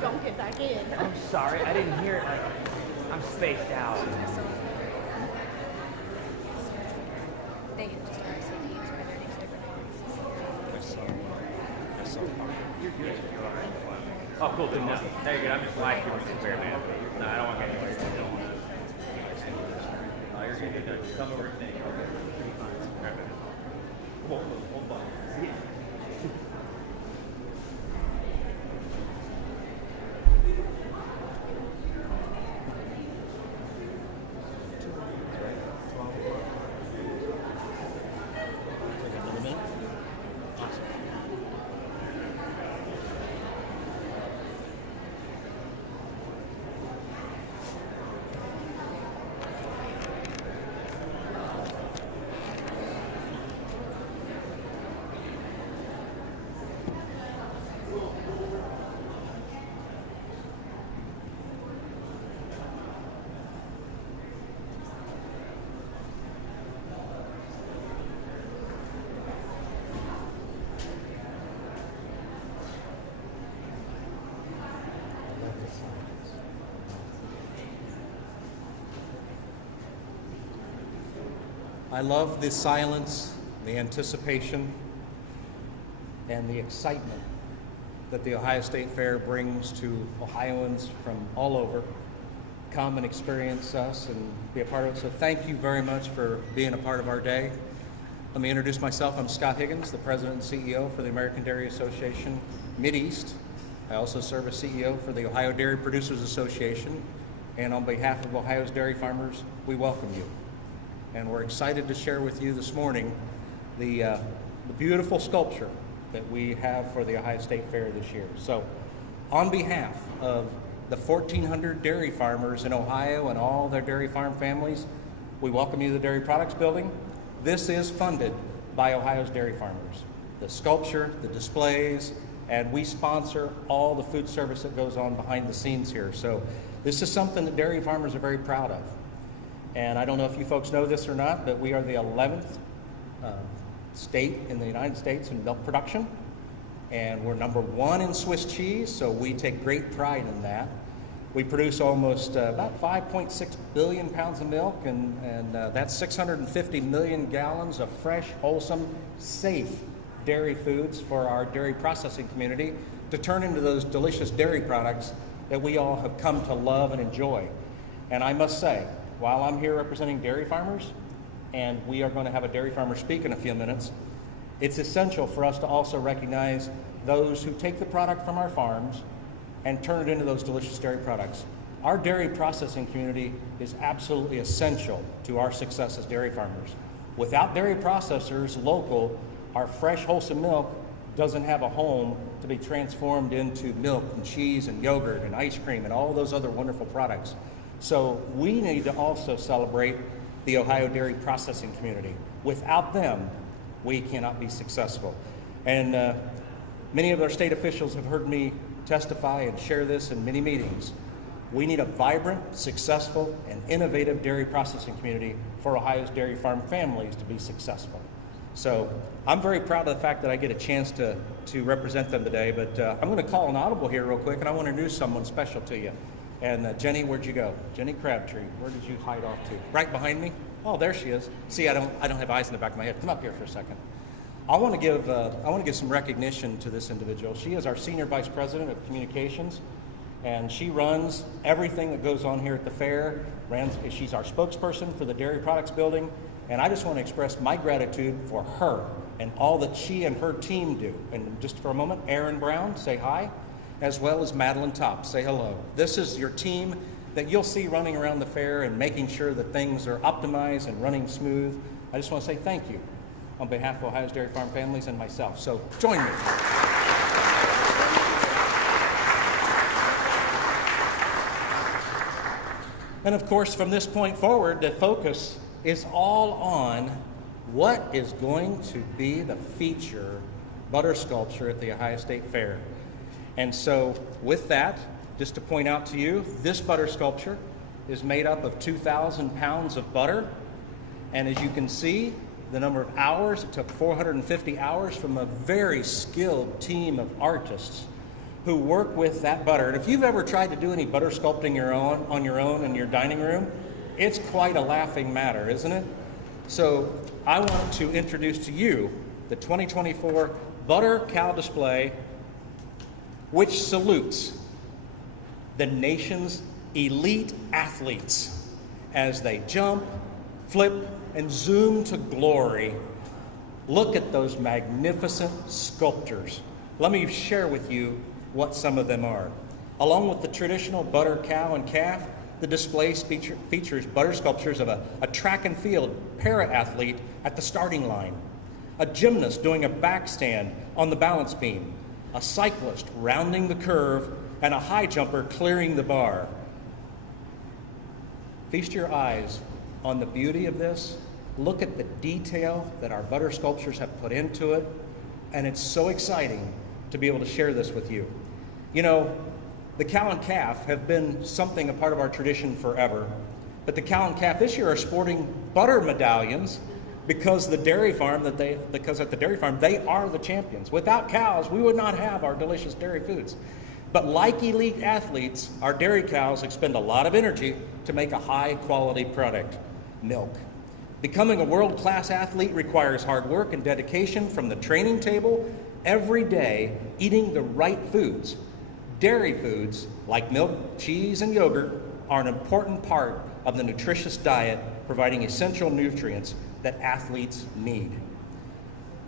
from Kentucky. I'm sorry, I didn't hear it. I'm spaced out. They just RSVPs for their next different You're good. You're all right. Oh, cool. Good enough. There you go. I'm just live streaming this fair, man. No, I don't want to get anywhere. I don't want to. Oh, you're good. You're good. Come over. Okay. Hold on. Yeah. I love the silence, the anticipation, and the excitement that the Ohio State Fair brings to Ohioans from all over. Come and experience us and be a part of it. So thank you very much for being a part of our day. Let me introduce myself. I'm Scott Higgins, the President and CEO for the American Dairy Association Mideast. I also serve as CEO for the Ohio Dairy Producers Association. And on behalf of Ohio's dairy farmers, we welcome you. And we're excited to share with you this morning the beautiful sculpture that we have for the Ohio State Fair this year. So on behalf of the 1,400 dairy farmers in Ohio and all their dairy farm families, we welcome you to the Dairy Products Building. This is funded by Ohio's dairy farmers. The sculpture, the displays, and we sponsor all the food service that goes on behind the scenes here. So this is something that dairy farmers are very proud of. And I don't know if you folks know this or not, but we are the 11th state in the United States in milk production. And we're number 1 in Swiss cheese, so we take great pride in that. We produce almost about 5.6 billion pounds of milk, and that's 650 million gallons of fresh, wholesome, safe dairy foods for our dairy processing community to turn into those delicious dairy products that we all have come to love and enjoy. And I must say, while I'm here representing dairy farmers, and we are going to have a dairy farmer speak in a few minutes, it's essential for us to also recognize those who take the product from our farms and turn it into those delicious dairy products. Our dairy processing community is absolutely essential to our success as dairy farmers. Without dairy processors local, our fresh, wholesome milk doesn't have a home to be transformed into milk and cheese and yogurt and ice cream and all those other wonderful products. So we need to also celebrate the Ohio dairy processing community. Without them, we cannot be successful. And many of our state officials have heard me testify and share this in many meetings. We need a vibrant, successful, and innovative dairy processing community for Ohio's dairy farm families to be successful. So I'm very proud of the fact that I get a chance to represent them today, but I'm going to call an audible here real quick, and I want to introduce someone special to you. And Jenny, where'd you go? Jenny Crabtree, where did you hide off to? Right behind me? Oh, there she is. See, I don't have eyes in the back of my head. Come up here for a second. I want to give some recognition to this individual. She is our Senior Vice President of Communications, and she runs everything that goes on here at the fair. She's our spokesperson for the Dairy Products Building, and I just want to express my gratitude for her and all that she and her team do. And just for a moment, Aaron Brown, say hi, as well as Madeline Top, say hello. This is your team that you'll see running around the fair and making sure that things are optimized and running smooth. I just want to say thank you on behalf of Ohio's dairy farm families and myself. So join me. And of course, from this point forward, the focus is all on what is going to be the feature butter sculpture at the Ohio State Fair. And so with that, just to point out to you, this butter sculpture is made up of 2,000 pounds of butter. And as you can see, the number of hours, it took 450 hours from a very skilled team of artists who work with that butter. And if you've ever tried to do any butter sculpting on your own in your dining room, it's quite a laughing matter, isn't it? So I want to introduce to you the 2024 Butter Cow Display, which salutes the nation's elite athletes as they jump, flip, and zoom to glory. Look at those magnificent sculptures. Let me share with you what some of them are. Along with the traditional butter cow and calf, the display features butter sculptures of a track and field para-athlete at the starting line, a gymnast doing a backstand on the balance beam, a cyclist rounding the curve, and a high jumper clearing the bar. Feast your eyes on the beauty of this. Look at the detail that our butter sculptures have put into it, and it's so exciting to be able to share this with you. You know, the cow and calf have been something, a part of our tradition forever, but the cow and calf this year are sporting butter medallions because at the dairy farm they are the champions. Without cows, we would not have our delicious dairy foods. But like elite athletes, our dairy cows expend a lot of energy to make a high quality product, milk. Becoming a world-class athlete requires hard work and dedication from the training table every day, eating the right foods. Dairy foods like milk, cheese, and yogurt are an important part of the nutritious diet, providing essential nutrients that athletes need.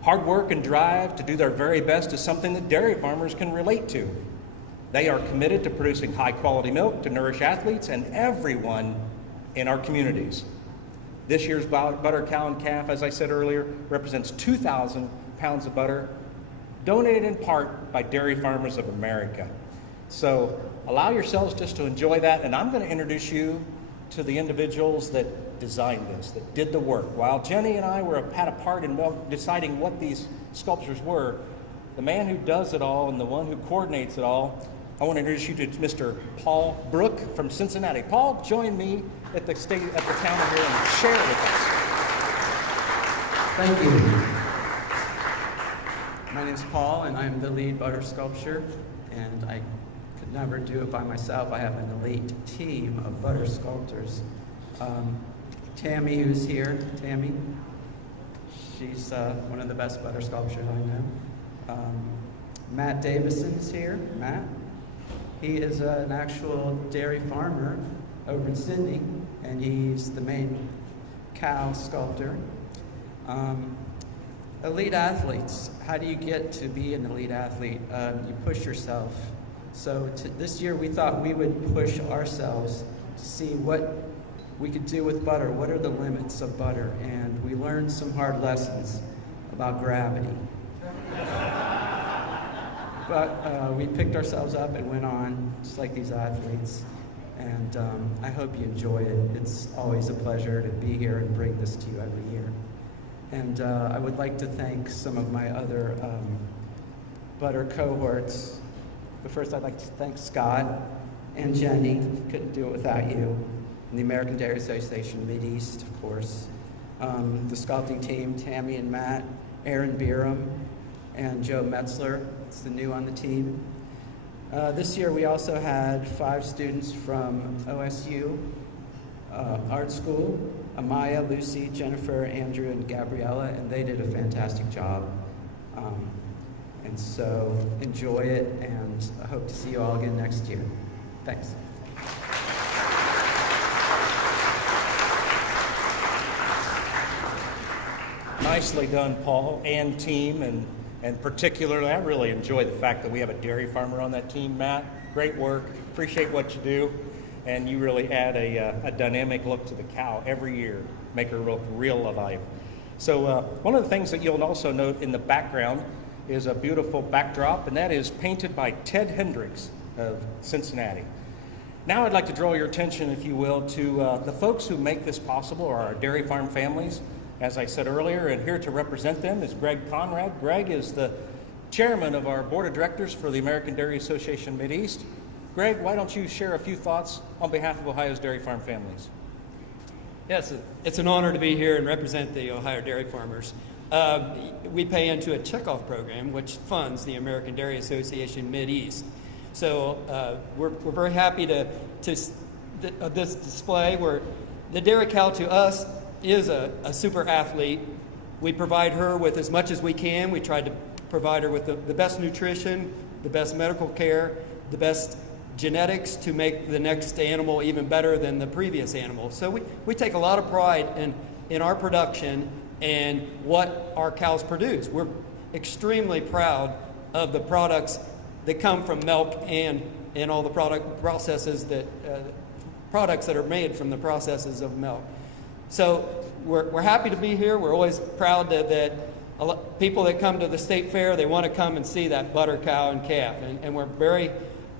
Hard work and drive to do their very best is something that dairy farmers can relate to. They are committed to producing high-quality milk to nourish athletes and everyone in our communities. This year's Butter Cow and Calf, as I said earlier, represents 2,000 pounds of butter, donated in part by Dairy Farmers of America. So allow yourselves just to enjoy that, and I'm going to introduce you to the individuals that designed this, that did the work. While Jenny and I had a part in deciding what these sculptures were, the man who does it all and the one who coordinates it all, I want to introduce you to Mr. Paul Brook from Cincinnati. Paul, join me at the counter here and share it with us. Thank you. My name's Paul, and I'm the lead butter sculptor, and I could never do it by myself. I have an elite team of butter sculptors. Tammy, who's here, Tammy, she's one of the best butter sculptors I know. Matt Davison is here. Matt, he is an actual dairy farmer over in Sydney, and he's the main cow sculptor. Elite athletes, how do you get to be an elite athlete? You push yourself. So this year we thought we would push ourselves to see what we could do with butter. What are the limits of butter? And we learned some hard lessons about gravity. But we picked ourselves up and went on, just like these athletes. And I hope you enjoy it. It's always a pleasure to be here and bring this to you every year. And I would like to thank some of my other butter cohorts. But first I'd like to thank Scott and Jenny. Couldn't do it without you. And the American Dairy Association Mideast, of course. The sculpting team, Tammy and Matt, Aaron Bieram, and Joe Metzler. It's the new on the team. This year we also had 5 students from OSU Art School, Amaya, Lucy, Jennifer, Andrew, and Gabriella, and they did a fantastic job. And so enjoy it, and I hope to see you all again next year. Thanks. Nicely done, Paul and team, and particularly, I really enjoy the fact that we have a dairy farmer on that team. Matt, great work. Appreciate what you do, and you really add a dynamic look to the cow every year, make her look real alive. So one of the things that you'll also note in the background is a beautiful backdrop, and that is painted by Ted Hendricks of Cincinnati. Now I'd like to draw your attention, if you will, to the folks who make this possible, or our dairy farm families. As I said earlier, and here to represent them is Greg Conrad. Greg is the chairman of our board of directors for the American Dairy Association Mideast. Greg, why don't you share a few thoughts on behalf of Ohio's dairy farm families? Yes, it's an honor to be here and represent the Ohio dairy farmers. We pay into a checkoff program which funds the American Dairy Association Mideast. So we're very happy this display where the dairy cow to us is a super athlete. We provide her with as much as we can. We try to provide her with the best nutrition, the best medical care, the best genetics to make the next animal even better than the previous animal. So we take a lot of pride in our production and what our cows produce. We're extremely proud of the products that come from milk and all the products that are made from the processes of milk. So we're happy to be here. We're always proud that people that come to the state fair, they want to come and see that butter cow and calf. And we're very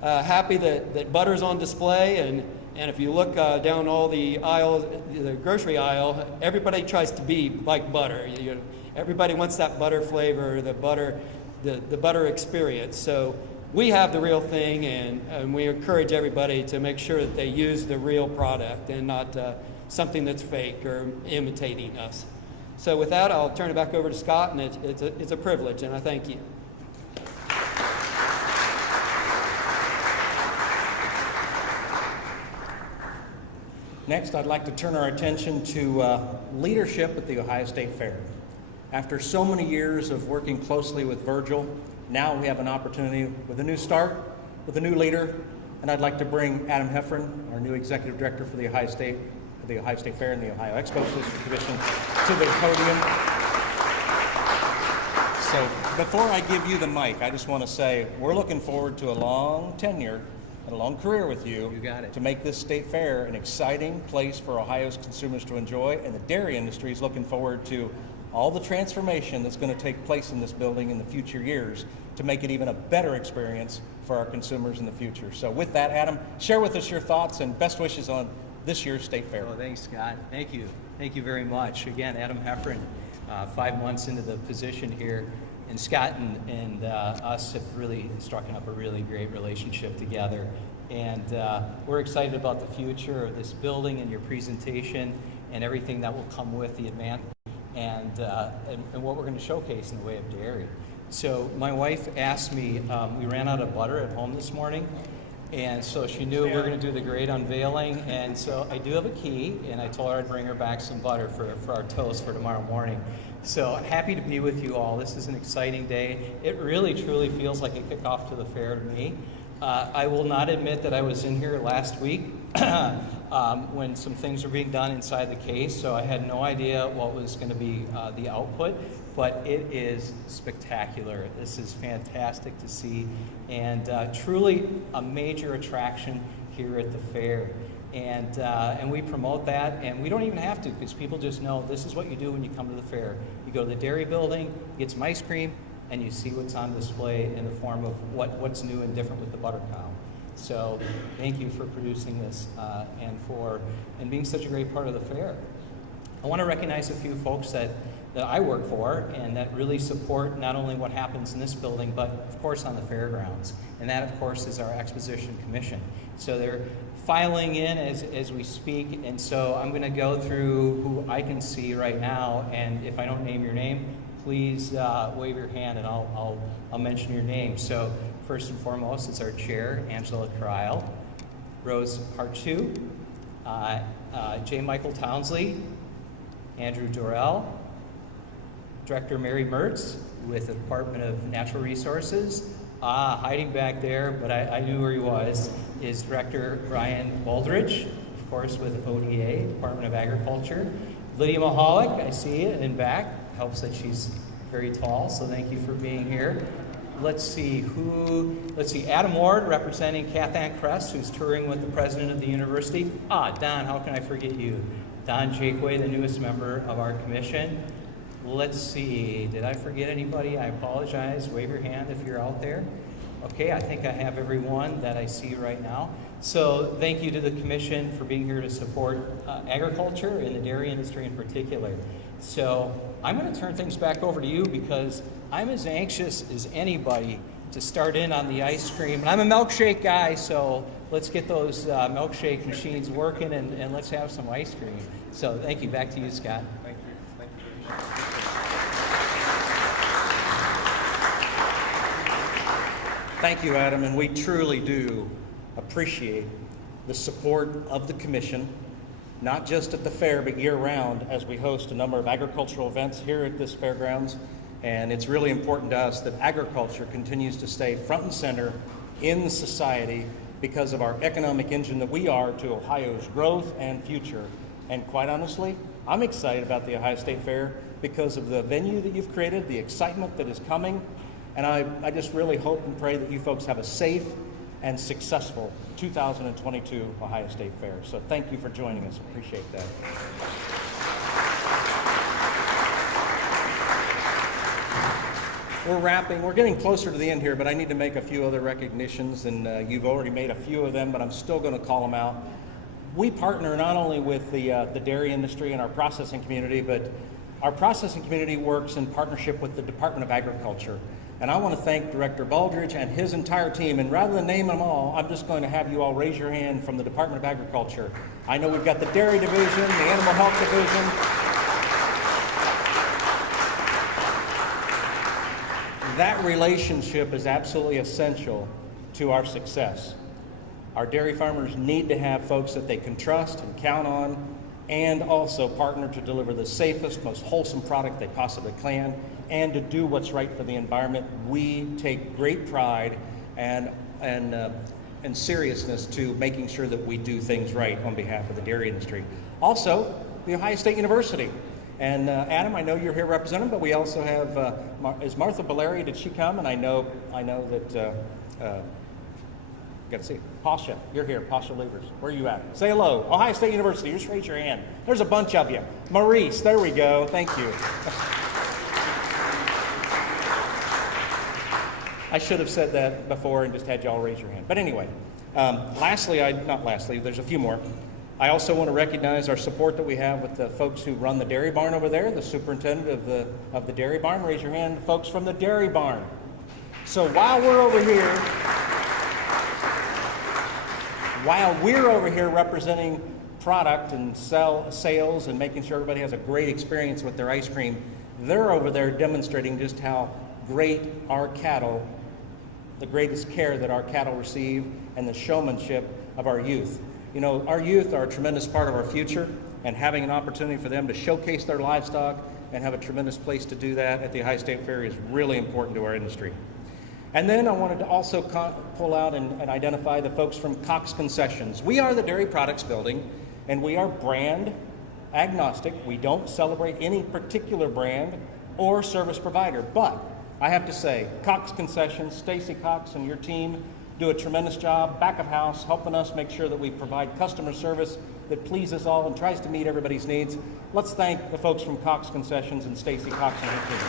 happy that butter's on display. And if you look down all the aisles, the grocery aisle, everybody tries to be like butter. Everybody wants that butter flavor, the butter experience. So we have the real thing, and we encourage everybody to make sure that they use the real product and not something that's fake or imitating us. So with that, I'll turn it back over to Scott, and it's a privilege, and I thank you. Next, I'd like to turn our attention to leadership at the Ohio State Fair. After so many years of working closely with Virgil, now we have an opportunity with a new start, with a new leader, and I'd like to bring Adam Heffron, our new Executive Director for the Ohio State Fair and the Ohio Expo Commission, to the podium. So before I give you the mic, I just want to say we're looking forward to a long tenure and a long career with you. You got it. To make this state fair an exciting place for Ohio's consumers to enjoy, and the dairy industry is looking forward to all the transformation that's going to take place in this building in the future years to make it even a better experience for our consumers in the future. So with that, Adam, share with us your thoughts and best wishes on this year's State Fair. Well, thanks, Scott. Thank you. Thank you very much. Again, Adam Heffron, 5 months into the position here, and Scott and us have really struck up a really great relationship together. And we're excited about the future of this building and your presentation and everything that will come with the event and what we're going to showcase in the way of dairy. So my wife asked me, we ran out of butter at home this morning, and so she knew we were going to do the great unveiling, and so I do have a key, and I told her I'd bring her back some butter for our toast for tomorrow morning. So happy to be with you all. This is an exciting day. It really, truly feels like a kickoff to the fair to me. I will not admit that I was in here last week when some things were being done inside the case, so I had no idea what was going to be the output, but it is spectacular. This is fantastic to see, and truly a major attraction here at the fair. And we promote that, and we don't even have to, because people just know this is what you do when you come to the fair. You go to the dairy building, get some ice cream, and you see what's on display in the form of what's new and different with the butter cow. So thank you for producing this and being such a great part of the fair. I want to recognize a few folks that I work for and that really support not only what happens in this building, but of course on the fairgrounds. And that of course is our Exposition Commission. So they're filing in as we speak, and so I'm going to go through who I can see right now, and if I don't name your name, please wave your hand and I'll mention your name. So first and foremost is our chair, Angela Cryle, Rose Hartu, J. Michael Townsley, Andrew Dorrell, Director Mary Mertz with the Department of Natural Resources. Hiding back there, but I knew where he was, is Director Brian Baldridge, of course with ODA, Department of Agriculture. Lydia Mahalik, I see it in back. Helps that she's very tall, so thank you for being here. Let's see, Adam Ward, representing Kath Ann Kress, who's touring with the president of the university. Don, how can I forget you? Don Jakeway, the newest member of our commission. Let's see, did I forget anybody? I apologize. Wave your hand if you're out there. Okay, I think I have everyone that I see right now. So thank you to the commission for being here to support agriculture and the dairy industry in particular. So I'm going to turn things back over to you because I'm as anxious as anybody to start in on the ice cream. And I'm a milkshake guy, so let's get those milkshake machines working and let's have some ice cream. So thank you. Back to you, Scott. Thank you. Thank you, Adam, and we truly do appreciate the support of the Commission, not just at the fair, but year-round, as we host a number of agricultural events here at this fairgrounds. And it's really important to us that agriculture continues to stay front and center in society because of our economic engine that we are to Ohio's growth and future. And quite honestly, I'm excited about the Ohio State Fair because of the venue that you've created, the excitement that is coming, and I just really hope and pray that you folks have a safe and successful 2022 Ohio State Fair. So thank you for joining us. Appreciate that. We're getting closer to the end here, but I need to make a few other recognitions, and you've already made a few of them, but I'm still going to call them out. We partner not only with the dairy industry and our processing community, but our processing community works in partnership with the Department of Agriculture. And I want to thank Director Baldridge and his entire team. And rather than name them all, I'm just going to have you all raise your hand from the Department of Agriculture. I know we've got the Dairy Division, the Animal Health Division. That relationship is absolutely essential to our success. Our dairy farmers need to have folks that they can trust and count on, and also partner to deliver the safest, most wholesome product they possibly can, and to do what's right for the environment. We take great pride and seriousness to making sure that we do things right on behalf of the dairy industry. Also, the Ohio State University. And Adam, I know you're here representing, but we also have, is Martha Valeri, did she come? And I know that, got to see, Pasha, you're here, Pasha Levers. Where are you at? Say hello. Ohio State University, just raise your hand. There's a bunch of you. Maurice, there we go, thank you. I should have said that before and just had y'all raise your hand. But anyway, there's a few more. I also want to recognize our support that we have with the folks who run the dairy barn over there, the superintendent of the dairy barn. Raise your hand, folks from the dairy barn. So while we're over here representing product and sales and making sure everybody has a great experience with their ice cream, they're over there demonstrating just how great our cattle, the greatest care that our cattle receive, and the showmanship of our youth. You know, our youth are a tremendous part of our future, and having an opportunity for them to showcase their livestock and have a tremendous place to do that at the Ohio State Fair is really important to our industry. And then I wanted to also pull out and identify the folks from Cox Concessions. We are the Dairy Products Building, and we are brand agnostic. We don't celebrate any particular brand or service provider, but I have to say, Cox Concessions, Stacy Cox and your team do a tremendous job back of house helping us make sure that we provide customer service that pleases all and tries to meet everybody's needs. Let's thank the folks from Cox Concessions and Stacy Cox and her team.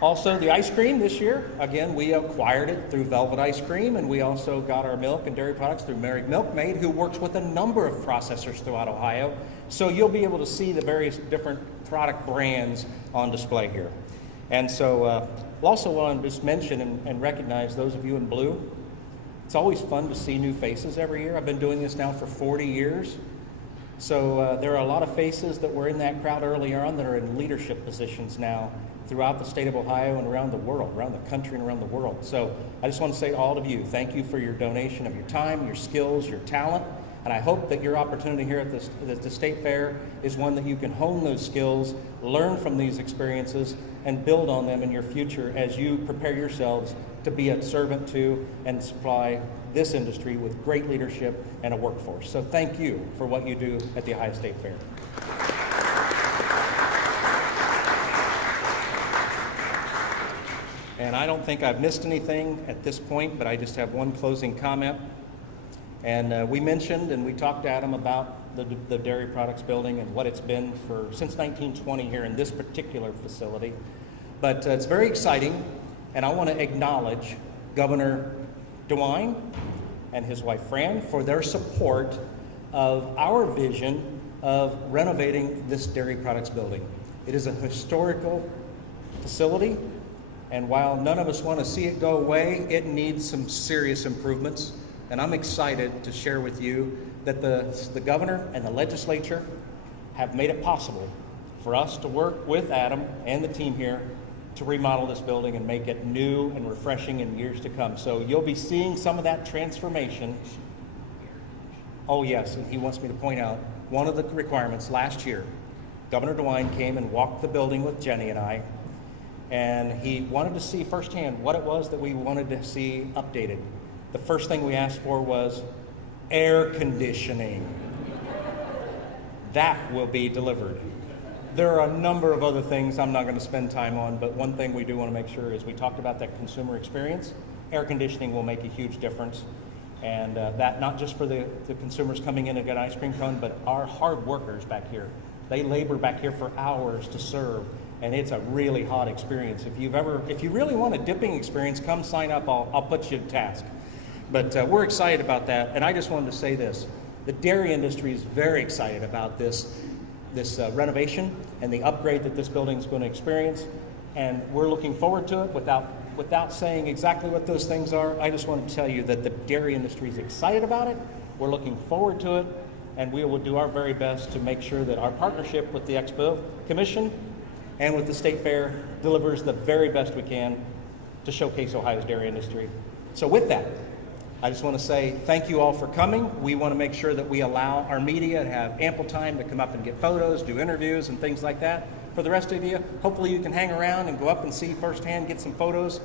Also, the ice cream this year, again, we acquired it through Velvet Ice Cream, and we also got our milk and dairy products through Mary Milkmaid, who works with a number of processors throughout Ohio. So you'll be able to see the various different product brands on display here. And so we'll also want to just mention and recognize those of you in blue. It's always fun to see new faces every year. I've been doing this now for 40 years. So there are a lot of faces that were in that crowd earlier on that are in leadership positions now throughout the state of Ohio and around the world, around the country and around the world. So I just want to say to all of you, thank you for your donation of your time, your skills, your talent. And I hope that your opportunity here at the State Fair is one that you can hone those skills, learn from these experiences, and build on them in your future as you prepare yourselves to be a servant to and supply this industry with great leadership and a workforce. So thank you for what you do at the Ohio State Fair. And I don't think I've missed anything at this point, but I just have one closing comment. And we mentioned and we talked to Adam about the Dairy Products Building and what it's been since 1920 here in this particular facility. But it's very exciting, and I want to acknowledge Governor DeWine and his wife Fran for their support of our vision of renovating this Dairy Products Building. It is a historical facility, and while none of us want to see it go away, it needs some serious improvements. And I'm excited to share with you that the governor and the legislature have made it possible for us to work with Adam and the team here to remodel this building and make it new and refreshing in years to come. So you'll be seeing some of that transformation. Oh yes, and he wants me to point out one of the requirements last year. Governor DeWine came and walked the building with Jenny and I, and he wanted to see firsthand what it was that we wanted to see updated. The first thing we asked for was air conditioning. That will be delivered. There are a number of other things I'm not going to spend time on, but one thing we do want to make sure is we talked about that consumer experience. Air conditioning will make a huge difference, and that not just for the consumers coming in to get an ice cream cone, but our hard workers back here. They labor back here for hours to serve, and it's a really hot experience. If you really want a dipping experience, come sign up. I'll put you to task. But we're excited about that, and I just wanted to say this: the dairy industry is very excited about this renovation and the upgrade that this building is going to experience, and we're looking forward to it. Without saying exactly what those things are, I just wanted to tell you that the dairy industry is excited about it. We're looking forward to it, and we will do our very best to make sure that our partnership with the Expo Commission and with the State Fair delivers the very best we can to showcase Ohio's dairy industry. So with that, I just want to say thank you all for coming. We want to make sure that we allow our media to have ample time to come up and get photos, do interviews, and things like that. For the rest of you, hopefully you can hang around and go up and see firsthand, get some photos.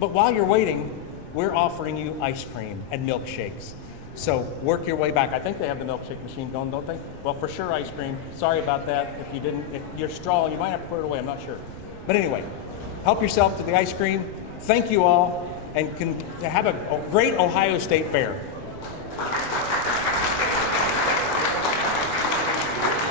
But while you're waiting, we're offering you ice cream and milkshakes. So work your way back. I think they have the milkshake machine going, don't they? Well, for sure if your straw, you might have to put it away, I'm not sure. But anyway, help yourself to the ice cream. Thank you all, and have a great Ohio State Fair.